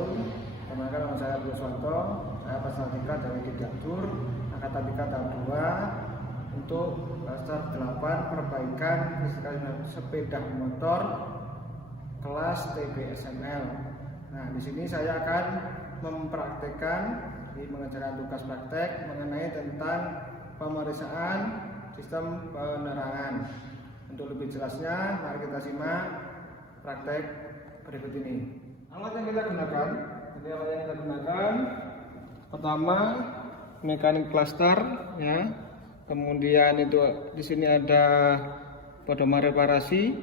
wabarakatuh. Perkenalkan, nama saya Budi Suwanto. Saya Pasal 3 dari Direktur Angkatan 3 tahun 2 untuk klaster 8 perbaikan listrik sepeda motor kelas TBSML. Nah, di sini saya akan mempraktekkan mengerjakan tugas praktek mengenai tentang pemeriksaan sistem penerangan. Untuk lebih jelasnya, mari kita simak praktek berikut ini. Alat yang kita gunakan, pertama mekanik cluster, ya. Kemudian itu di sini ada pedoman reparasi,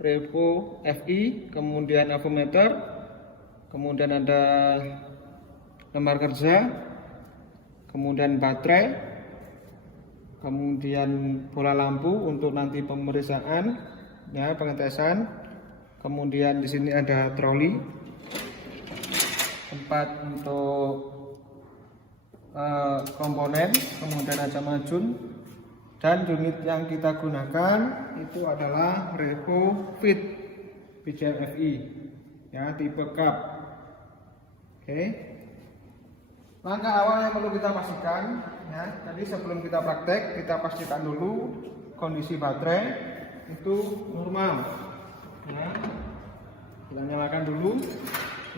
Revo FI, kemudian avometer, kemudian ada lembar kerja, kemudian baterai, kemudian bola lampu untuk nanti pemeriksaan, ya, pengetesan. Kemudian di sini ada troli, tempat untuk komponen, kemudian ada majun, dan unit yang kita gunakan itu adalah Revo Fit BJMFI, ya, tipe cup. Oke. Langkah awal yang perlu kita pastikan, ya, jadi sebelum kita praktek, kita pastikan dulu kondisi baterai itu normal, ya. Kita nyalakan dulu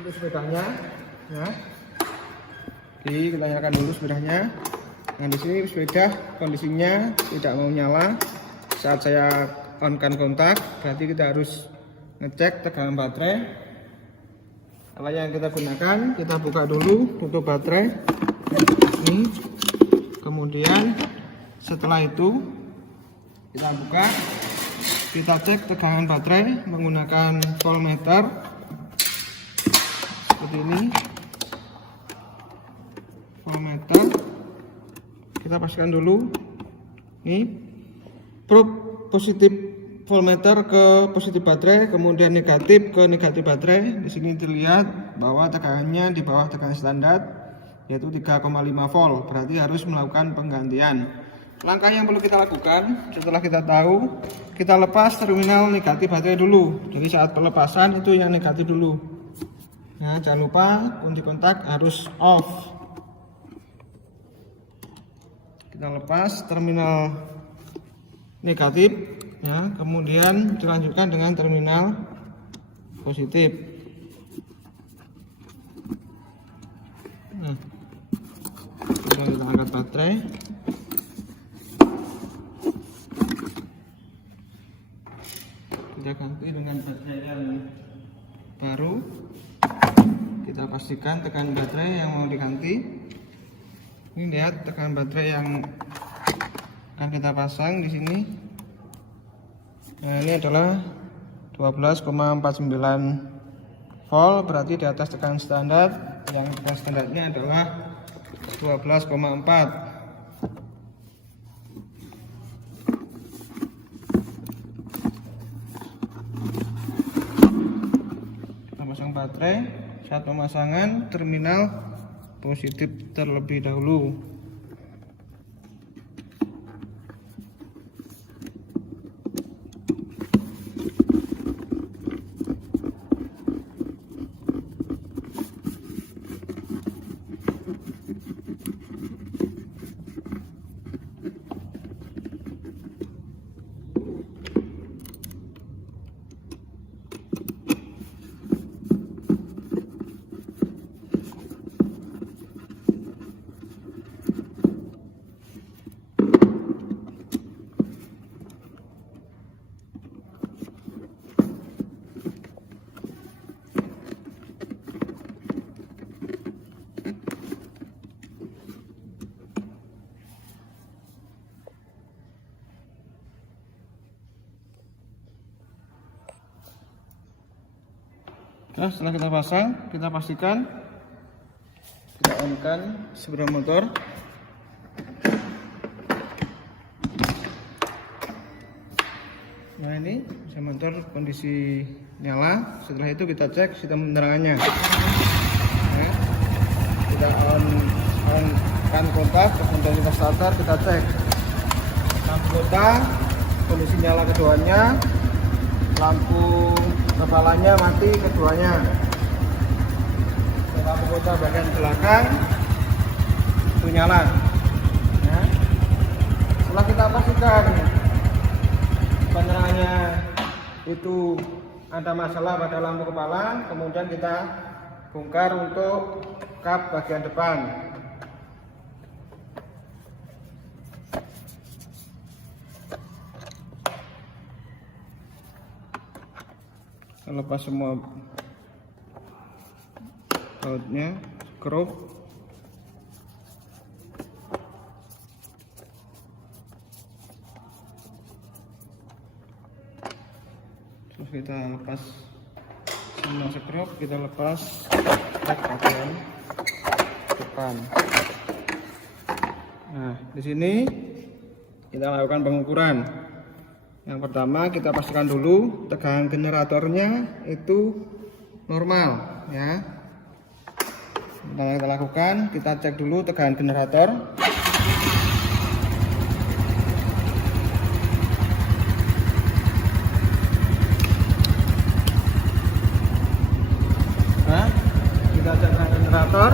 untuk sepedanya, ya. Jadi kita nyalakan dulu sepedanya. Nah, di sini sepeda kondisinya tidak mau nyala. Saat saya on-kan kontak, berarti kita harus ngecek tegangan baterai. Alat yang kita gunakan, kita buka dulu tutup baterai ini. Kemudian setelah itu kita buka, kita cek tegangan baterai menggunakan voltmeter seperti ini. Voltmeter kita pastikan dulu ini probe positif voltmeter ke positif baterai, kemudian negatif ke negatif baterai. Di sini terlihat bahwa tegangannya di bawah tegangan standar, yaitu 3,5 volt. Berarti harus melakukan penggantian. Langkah yang perlu kita lakukan setelah kita tahu, kita lepas terminal negatif baterai dulu. Jadi saat pelepasan itu yang negatif dulu. Nah, jangan lupa kunci kontak harus off. Kita lepas terminal negatif, ya, kemudian dilanjutkan dengan terminal positif. Nah, kita angkat baterai. Kita ganti dengan baterai yang baru. Kita pastikan tegangan baterai yang mau diganti. Ini lihat tegangan baterai yang akan kita pasang di sini. Nah, ini adalah 12,49 volt, berarti di atas tegangan standar. Yang tegangan standarnya adalah 12,4. Kita pasang baterai. Saat pemasangan, terminal positif terlebih dahulu. Nah, setelah kita pasang, kita pastikan kita on-kan sepeda motor. Nah, ini sepeda motor kondisi nyala. Setelah itu kita cek sistem penerangannya. Nah, kita on-kan kontak, kemudian kita starter, kita cek lampu kota, kondisi nyala keduanya, lampu kepalanya mati keduanya. lampu kota bagian belakang itu nyala. Ya. Setelah kita pastikan penerangannya itu ada masalah pada lampu kepala, kemudian kita bongkar untuk kap bagian depan. Lepas semua bautnya, skrup. Terus kita lepas semua skrup, kita lepas bagian depan. Nah, di sini kita lakukan pengukuran. Yang pertama kita pastikan dulu tegangan generatornya itu normal, ya. Yang kita lakukan, kita cek dulu tegangan generator. Nah, kita cek tegangan generator.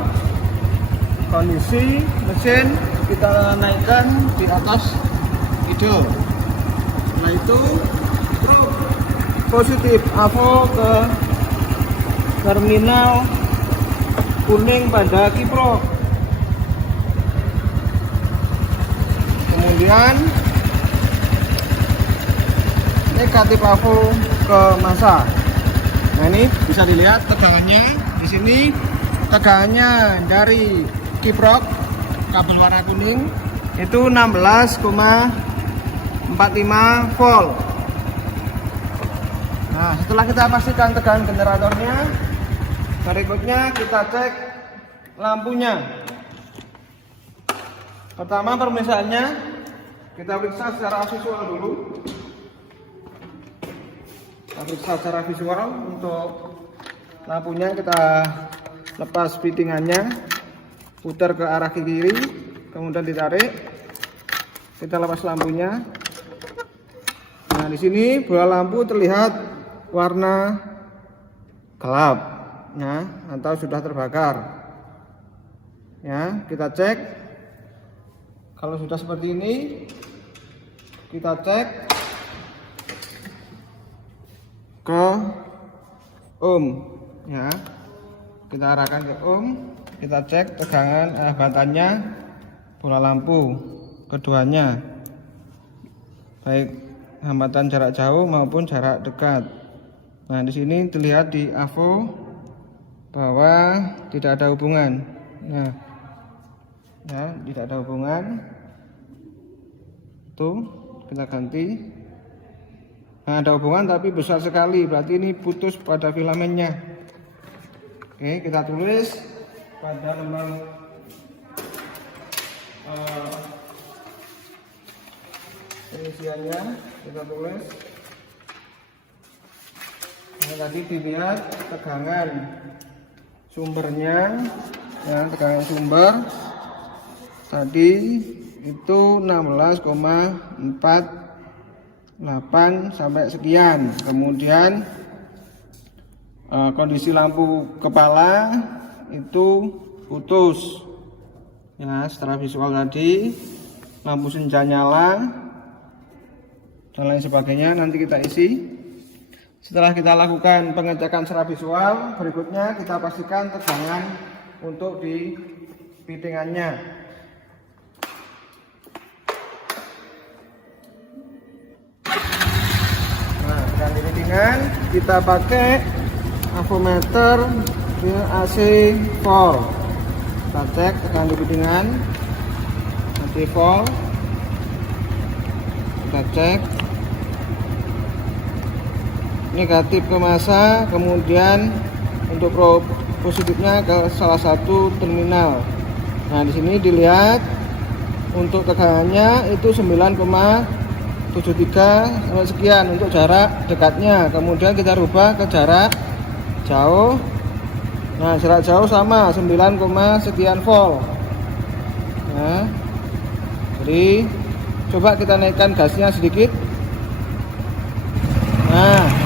Kondisi mesin kita naikkan di atas idle. Setelah itu positif AVO ke terminal kuning pada kiprok. Kemudian negatif AVO ke masa. Nah, ini bisa dilihat tegangannya di sini. Tegangannya dari kiprok kabel warna kuning itu 16,45 volt. Nah, setelah kita pastikan tegangan generatornya, berikutnya kita cek lampunya. Pertama pemirsaannya kita periksa secara visual dulu. Kita periksa secara visual untuk lampunya. Kita lepas fittingannya, putar ke arah kiri, kemudian ditarik. Kita lepas lampunya. Nah, di sini bola lampu terlihat warna gelap, ya, atau sudah terbakar. Ya, kita cek. Kalau sudah seperti ini, kita cek ke ohm, ya. Kita arahkan ke ohm, kita cek tegangan bantannya bola lampu keduanya, baik hambatan jarak jauh maupun jarak dekat. Nah, di sini terlihat di AVO bahwa tidak ada hubungan. Nah, ya, tidak ada hubungan. Tuh, kita ganti. Nah, ada hubungan tapi besar sekali, berarti ini putus pada filamennya. Oke, kita tulis pada nomor isiannya, kita tulis. Nah, tadi dilihat tegangan sumbernya, ya, tegangan sumber tadi itu 16,48 sampai sekian. Kemudian kondisi lampu kepala itu putus, ya, secara visual tadi lampu senja nyala dan lain sebagainya. Nanti kita isi. Setelah kita lakukan pengecekan secara visual, berikutnya kita pastikan tegangan untuk di fittingannya. Nah, tegangan di fittingan kita pakai avometer AC 4. Kita cek tegangan di fittingan AC 4. Kita cek negatif ke masa, kemudian untuk positifnya ke salah satu terminal. Nah, di sini dilihat untuk tegangannya itu 9,73 sampai sekian untuk jarak dekatnya. Kemudian kita rubah ke jarak jauh. Nah, jarak jauh sama 9, sekian volt. Nah, jadi coba kita naikkan gasnya sedikit. Nah,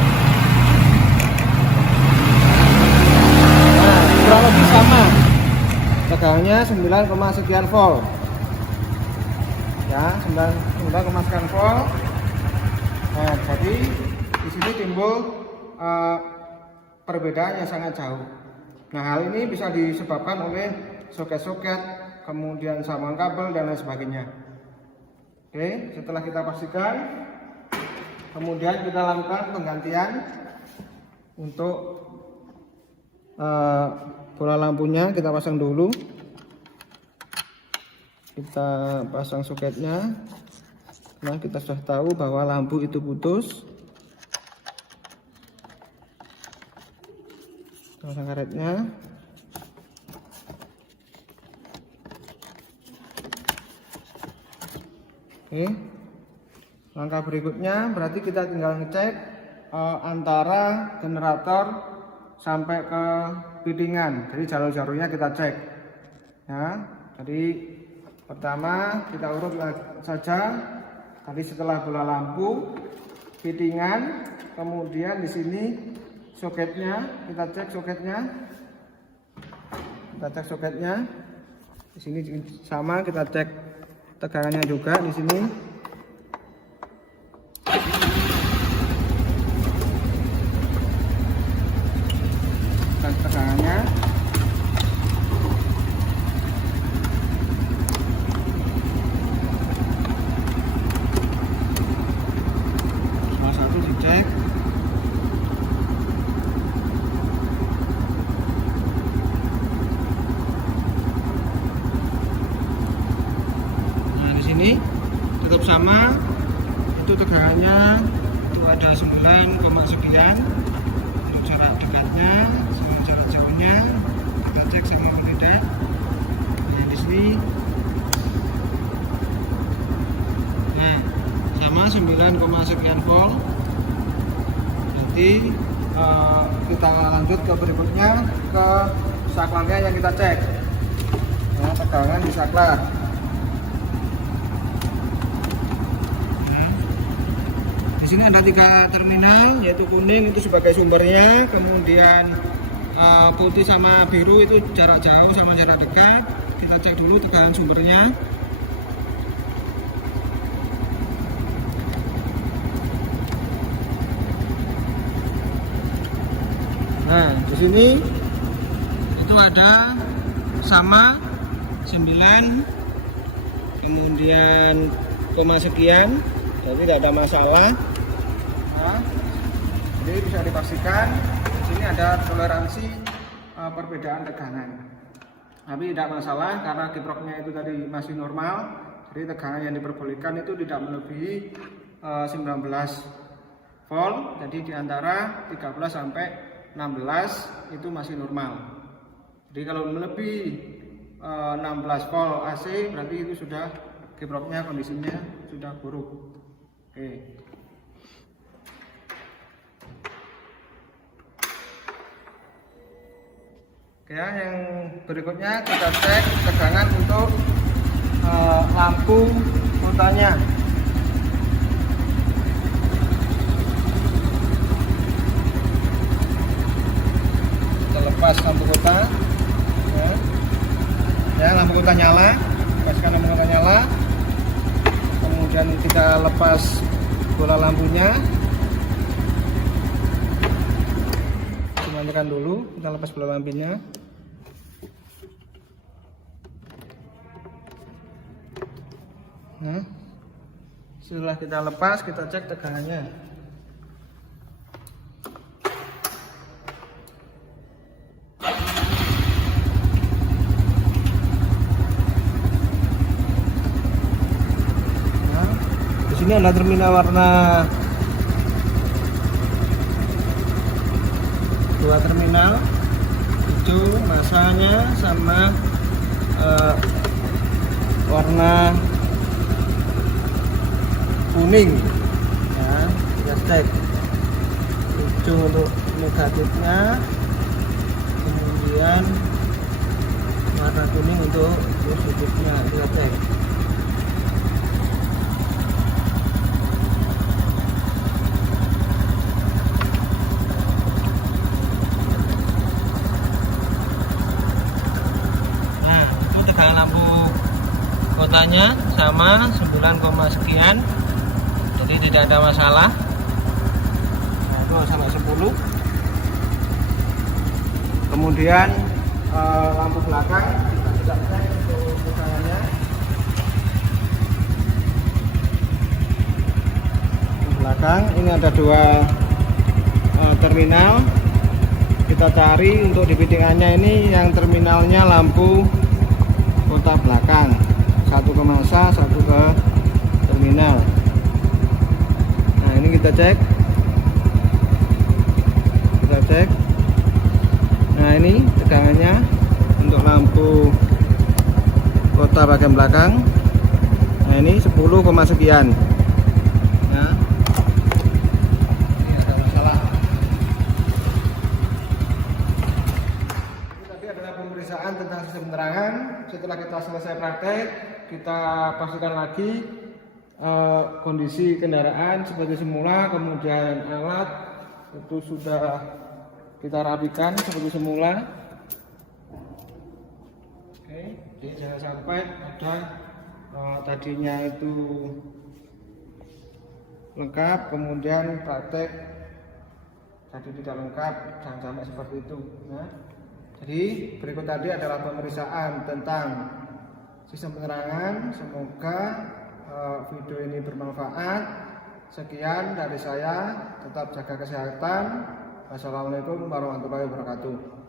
kurang lebih sama tegangannya 9, sekian volt. Ya, 9 sekian volt. Nah, jadi di sini timbul perbedaan yang sangat jauh. Nah, hal ini bisa disebabkan oleh soket-soket, kemudian sambungan kabel dan lain sebagainya. Oke, setelah kita pastikan, kemudian kita lakukan penggantian untuk bola lampunya. Kita pasang dulu, kita pasang soketnya. Nah, kita sudah tahu bahwa lampu itu putus. Pasang karetnya. Oke, langkah berikutnya berarti kita tinggal ngecek antara generator sampai ke fittingan. Jadi jalur-jalurnya kita cek. Ya, jadi pertama kita urut saja. Tadi setelah bola lampu, fittingan, kemudian di sini soketnya, kita cek soketnya. Kita cek soketnya. Di sini sama, kita cek tegangannya juga di sini. Dan tegangannya. Salah satu dicek. Ini tetap sama, itu tegangannya itu ada 9, sekian. Untuk jarak dekatnya sama jarak jauhnya kita cek sama tidak. Nah, di sini nah sama 9, sekian volt. Nanti kita lanjut ke berikutnya, ke saklarnya yang kita cek. Nah, tegangan di saklar. Di sini ada 3 terminal, yaitu kuning itu sebagai sumbernya, kemudian putih sama biru itu jarak jauh sama jarak dekat. Kita cek dulu tegangan sumbernya. Nah, di sini itu ada sama 9, kemudian koma sekian, jadi tidak ada masalah. Nah, jadi bisa dipastikan di sini ada toleransi perbedaan tegangan. Tapi tidak masalah karena kiproknya itu tadi masih normal. Jadi tegangan yang diperbolehkan itu tidak melebihi 19 volt. Jadi di antara 13 sampai 16 itu masih normal. Jadi kalau melebihi 16 volt AC berarti itu sudah kiproknya, kondisinya sudah buruk. Oke. Ya, yang berikutnya kita cek tegangan untuk lampu kotanya. Kita lepas lampu kota, ya lampu kota nyala, lepaskan lampu kota nyala, kemudian kita lepas bola lampunya. Matikan dulu, kita lepas bola lampunya. Nah, setelah kita lepas, kita cek tegangannya. Nah, di sini ada terminal warna 2 terminal hijau masanya sama warna kuning. Ya, kita cek hijau untuk negatifnya, kemudian warna kuning untuk positifnya. Kita cek. tegangannya sama 9, sekian, jadi tidak ada masalah. Nah, sampai 10. Kemudian lampu belakang kita tidak cek untuk tegangannya. Belakang ini ada 2 terminal. Kita cari untuk di fittingannya ini yang terminalnya lampu kotak belakang, satu ke masa, satu ke terminal. Nah, ini kita cek. Nah, ini tegangannya untuk lampu kotak bagian belakang. Nah, ini 10, sekian. Nah, ini ada masalah. Ini tadi adalah pemeriksaan tentang sistem penerangan. Setelah kita selesai praktek, kita pastikan lagi kondisi kendaraan seperti semula, kemudian alat itu sudah kita rapikan seperti semula. Oke, jadi jangan sampai ada tadinya itu lengkap kemudian praktek jadi tidak lengkap, jangan sampai seperti itu. Nah, jadi berikut tadi adalah pemeriksaan tentang sistem penerangan. Semoga video ini bermanfaat. Sekian dari saya, tetap jaga kesehatan. Wassalamualaikum warahmatullahi wabarakatuh.